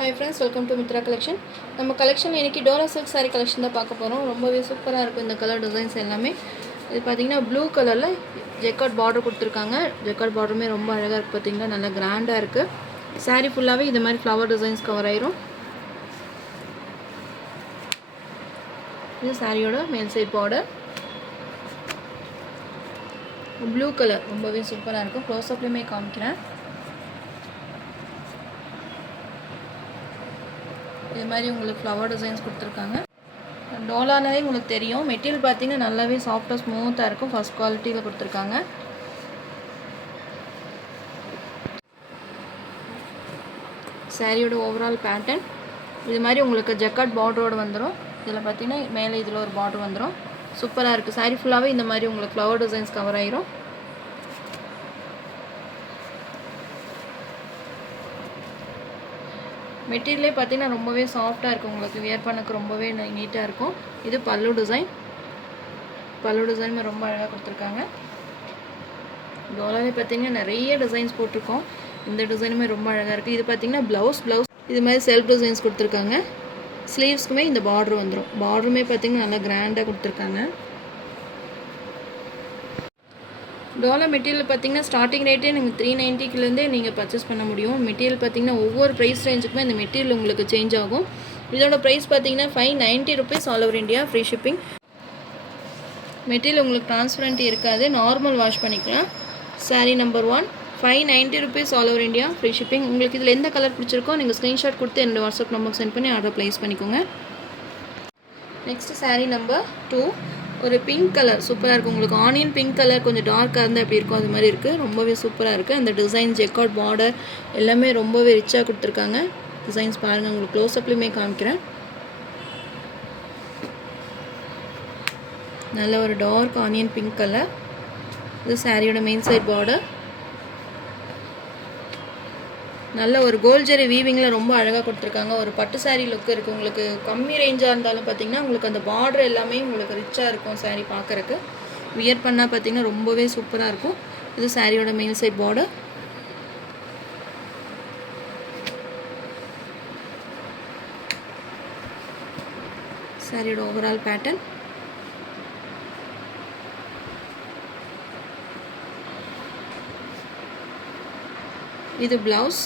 Hi friends, welcome to Mitra collection. நம்ம collection இன்னைக்கு Dora silk saree collection தான் பார்க்க போறோம். ரொம்பவே சூப்பரா இருக்கும் இந்த கலர் டிசைன்ஸ் எல்லாமே. இது பாத்தீங்கன்னா ப்ளூ கலர்ல ஜெக்கார்ட் border கொடுத்திருக்காங்க. ஜெக்கார்ட் borderமே ரொம்ப அழகா இருக்கு பாத்தீங்கன்னா நல்ல கிராண்டா இருக்கு. saree ஃபுல்லாவே இந்த மாதிரி ஃப்ளவர் டிசைன்ஸ் கவர் ஆயிரும். இது சாரியோட மேல் சைடு border. ப்ளூ கலர் ரொம்பவே சூப்பரா இருக்கும். க்ளோஸ் அப்லயே காமிக்கிறேன். இது மாதிரி உங்களுக்கு ஃப்ளவர் டிசைன்ஸ் கொடுத்துருக்காங்க. டோலானாலே உங்களுக்கு தெரியும். மெட்டீரியல் பார்த்தீங்கன்னா நல்லாவே சாஃப்டாக ஸ்மூத்தாக இருக்கும். ஃபர்ஸ்ட் குவாலிட்டியில் கொடுத்துருக்காங்க. சாரியோட ஓவரால் பேட்டர்ன் இது மாதிரி உங்களுக்கு ஜக்கார்ட் பார்டரோடு வந்துடும். இதில் பார்த்தீங்கன்னா மேலே இதில் ஒரு பார்டர் வந்துடும். சூப்பராக இருக்குது. சாரி ஃபுல்லாகவே இந்த மாதிரி உங்களுக்கு ஃப்ளவர் டிசைன்ஸ் கவர் ஆயிரும். மெட்டீரியலே பார்த்தீங்கன்னா ரொம்பவே சாஃப்டாக இருக்கும். உங்களுக்கு வியர் பண்ணக்கு ரொம்பவே நீட்டாக இருக்கும். இது பல்லு டிசைன். பல்லு டிசைனுமே ரொம்ப அழகாக கொடுத்துருக்காங்க. டோலாலே பார்த்தீங்கன்னா நிறைய டிசைன்ஸ் போட்டிருக்கோம். இந்த டிசைனுமே ரொம்ப அழகாக இருக்குது. இது பார்த்தீங்கன்னா ப்ளவுஸ் இது மாதிரி செல்ஃப் டிசைன்ஸ் கொடுத்துருக்காங்க. ஸ்லீவ்ஸ்க்குமே இந்த பார்டர் வந்துடும். பார்டருமே பார்த்தீங்கன்னா நல்லா கிராண்டாக கொடுத்துருக்காங்க. டோலா மெட்டீரியல் பார்த்தீங்கன்னா ஸ்டார்டிங் ரேட்டே நீங்கள் 390லேருந்தே நீங்கள் பர்ச்சேஸ் பண்ண முடியும். மெட்டீரியல் பார்த்தீங்கன்னா ஒவ்வொரு ப்ரைஸ் ரேஞ்சுக்குமே இந்த மெட்டீரியல் உங்களுக்கு சேஞ்ச் ஆகும். இதோட ப்ரைஸ் பார்த்தீங்கன்னா 590 rupees all over India, free shipping. Material உங்களுக்கு டிரான்ஸ்பரண்ட் இருக்காது, நார்மல் வாஷ் பண்ணிக்கலாம். Sari number 1 590 rupees all over India, free shipping. உங்களுக்கு இதில் எந்த கலர் பிடிச்சிருக்கோ நீங்கள் ஸ்க்ரீன்ஷாட் கொடுத்து என்னோட வாட்ஸ்அப் நம்பருக்கு சென்ட் பண்ணி ஆர்டர் ப்ளேஸ் பண்ணிக்கோங்க. நெக்ஸ்ட் சாரீ நம்பர் 2 ஒரு பிங்க் கலர் சூப்பராக இருக்குது. உங்களுக்கு ஆனியன் பிங்க் கலர் கொஞ்சம் டார்க்காக இருந்தால் எப்படி இருக்கும் அது மாதிரி இருக்குது. ரொம்பவே சூப்பராக இருக்குது. அந்த டிசைன் ஜெக்கார்ட் பார்டர் எல்லாமே ரொம்பவே ரிச்சாக கொடுத்துருக்காங்க. டிசைன்ஸ் பாருங்கள், உங்களுக்கு க்ளோஸ் அப்லேயுமே காமிக்கிறேன். நல்ல ஒரு டார்க் ஆனியன் பிங்க் கலர். இது சாரியோட மெயின் சைட் பார்டர். நல்ல ஒரு கோல்ட் ஜெரி வீவிங்கில் ரொம்ப அழகாக கொடுத்துருக்காங்க. ஒரு பட்டு சாரீ லுக் இருக்குது. உங்களுக்கு கம்மி ரேஞ்சாக இருந்தாலும் பார்த்தீங்கன்னா உங்களுக்கு அந்த பார்டர் எல்லாமே உங்களுக்கு ரிச்சாக இருக்கும். சாரீ பார்க்குறக்கு வியர் பண்ணால் பார்த்தீங்கன்னா ரொம்பவே சூப்பராக இருக்கும். இது சாரியோட மெயின் சைட் பார்டர். சாரியோட ஓவரால் பேட்டர்ன். இது ப்ளவுஸ்.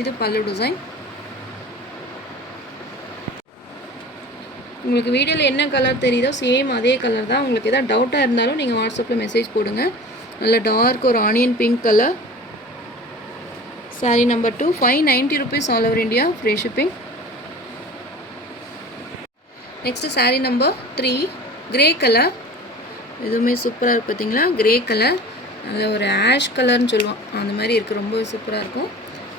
இது பல்லு டிசைன். உங்களுக்கு வீடியோவில் என்ன கலர் தெரியுதோ சேம் அதே கலர் தான். உங்களுக்கு எதாவது டவுட்டாக இருந்தாலும் நீங்கள் வாட்ஸ்அப்பில் மெசேஜ் போடுங்க. நல்ல டார்க் ஒரு onion pink colour. Sari number 2 590 rupees all over India, free shipping. Next sari number 3 grey colour. எதுவுமே சூப்பராக இருக்குது பார்த்தீங்களா. கிரே கலர் நல்ல ஒரு ஆஷ் கலர்னு சொல்லுவோம் அந்த மாதிரி இருக்குது. ரொம்பவே சூப்பராக இருக்கும்.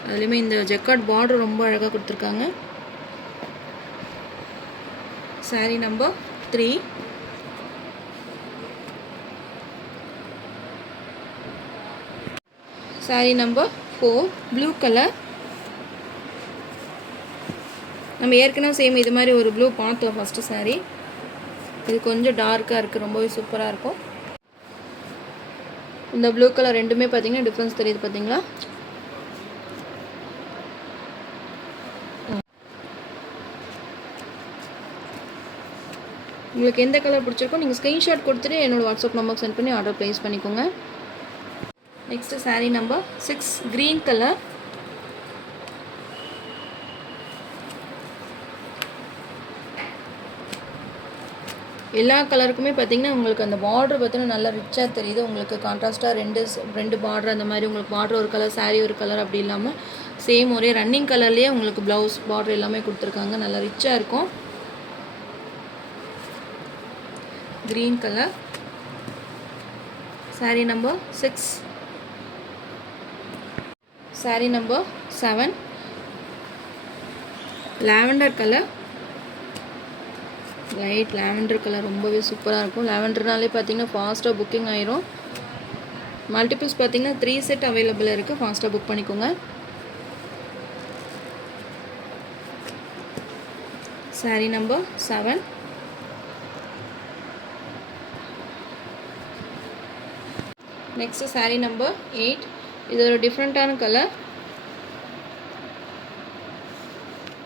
அதுலேயுமே இந்த ஜெக்கார்ட் பார்டர் ரொம்ப அழகாக கொடுத்துருக்காங்க. Sari number 3 sari number 4 blue colour. நம்ம ஏற்கனவே சேம் இது மாதிரி ஒரு ப்ளூ பார்த்தோம் ஃபஸ்ட்டு சாரீ. இது கொஞ்சம் டார்க்காக இருக்குது. ரொம்பவே சூப்பராக இருக்கும். இந்த ப்ளூ கலர் ரெண்டுமே பார்த்தீங்கன்னா டிஃப்ரென்ஸ் தெரியுது பார்த்தீங்களா. உங்களுக்கு எந்த கலர் பிடிச்சிருக்கோ நீங்கள் ஸ்க்ரீன்ஷாட் கொடுத்துட்டு என்னோடய வாட்ஸ்அப் நம்பருக்கு சென்ட் பண்ணி ஆர்டர் ப்ளேஸ் பண்ணிக்கோங்க. Next sari number 6 green colour. எல்லா கலருக்குமே பார்த்தீங்கன்னா உங்களுக்கு அந்த பார்டர் பார்த்தீங்கன்னா நல்லா ரிச்சாக தெரியுது. உங்களுக்கு கான்ட்ராஸ்ட்டாக ரெண்டு பார்டர் அந்த மாதிரி உங்களுக்கு பார்டர் ஒரு கலர் சாரீ ஒரு கலர் அப்படி இல்லாமல் சேம் ஒரே ரன்னிங் கலர்லேயே உங்களுக்கு ப்ளவுஸ் பார்டர் எல்லாமே கொடுத்துருக்காங்க. நல்லா ரிச்சாக இருக்கும். green color. Saree number 6. Saree number 7. Lavender color. Light lavender color ரொம்பவே சூப்பரா இருக்கும். லாவெண்டர்னாலே பாத்தீங்கன்னா ஃபாஸ்டா புக்கிங் ஆயிரும். மல்டிபிள்ஸ் பாத்தீங்கன்னா 3 செட் அவைலபிள் இருக்கு. ஃபாஸ்டா புக் பண்ணிக்கோங்க. Saree number 7. Next saree number 8. இது ஒரு டிஃபரண்டான கலர்.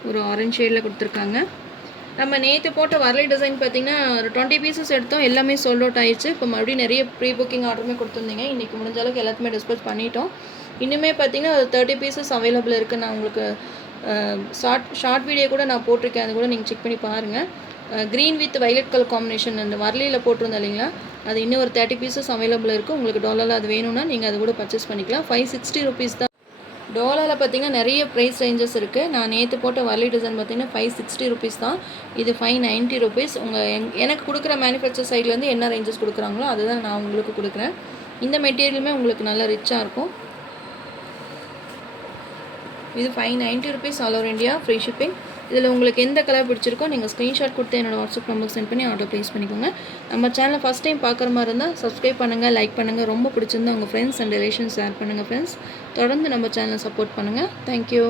ஒரு ஆரஞ்சு ஷேடில் கொடுத்துருக்காங்க. நம்ம நேற்று போட்ட வரலை டிசைன் பார்த்திங்கன்னா ஒரு 20 பீசஸ் எடுத்தோம், எல்லாமே சோல்ட் அவுட் ஆயிடுச்சு. இப்போ மறுபடியும் நிறைய ப்ரீ புக்கிங் ஆர்டருமே கொடுத்துருந்தீங்க. இன்றைக்கி முடிஞ்ச அளவுக்கு எல்லாத்துமே டிஸ்பேச் பண்ணிட்டோம். இன்னுமே பார்த்திங்கன்னா ஒரு 30 பீசஸ் அவைலபிள் இருக்குது. நான் உங்களுக்கு ஷார்ட் வீடியோ கூட நான் போட்டிருக்கேன், அது கூட நீங்கள் செக் பண்ணி பாருங்கள். Green with violet colour combination அந்த வரலியில் போட்டிருந்தேன் இல்லைங்களா, அது இன்னும் ஒரு 30 பீசஸ் அவைலபிள் இருக்குது. உங்களுக்கு டாலரில் அது வேணும்னா நீங்கள் அது கூட பர்ச்சேஸ் பண்ணிக்கலாம். 560 ருபீஸ் தான். டாலரில் பார்த்திங்கன்னா நிறைய ப்ரைஸ் ரேஞ்சஸ் இருக்குது. நான் நேற்று போட்ட வரலி டிசைன் பார்த்திங்கன்னா 560 ருபீஸ் தான். இது 590 ருபீஸ். எனக்கு கொடுக்குற மேனுஃபேக்சர் சைட்லேருந்து என்ன ரேஞ்சஸ் கொடுக்குறாங்களோ அதுதான் நான் உங்களுக்கு கொடுக்குறேன். இந்த மெட்டீரியலுமே உங்களுக்கு நல்லா ரிச்சாக இருக்கும். இது 590 rupees, all over India free shipping. இதில் உங்களுக்கு எந்த கலர் பிடிச்சிருக்கோ நீங்கள் ஸ்க்ரீன்ஷாட் கொடுத்து என்னோடய வாட்ஸ்அப் நம்பருக்கு சென்ட் பண்ணி ஆர்டர் ப்ளேஸ் பண்ணிக்கோங்க. நம்ம சேனலை ஃபஸ்ட் டைம் பார்க்குற மாதிரி இருந்தால் சப்ஸ்கிரைப் பண்ணுங்கள், லைக் பண்ணுங்கள். ரொம்ப பிடிச்சிருந்தா உங்கள் ஃப்ரெண்ட்ஸ் அண்ட் ரிலேஷன்ஸ் ஷேர் பண்ணுங்கள் ஃப்ரெண்ட்ஸ். தொடர்ந்து நம்ம சேனலை சப்போர்ட் பண்ணுங்கள். தேங்க்யூ.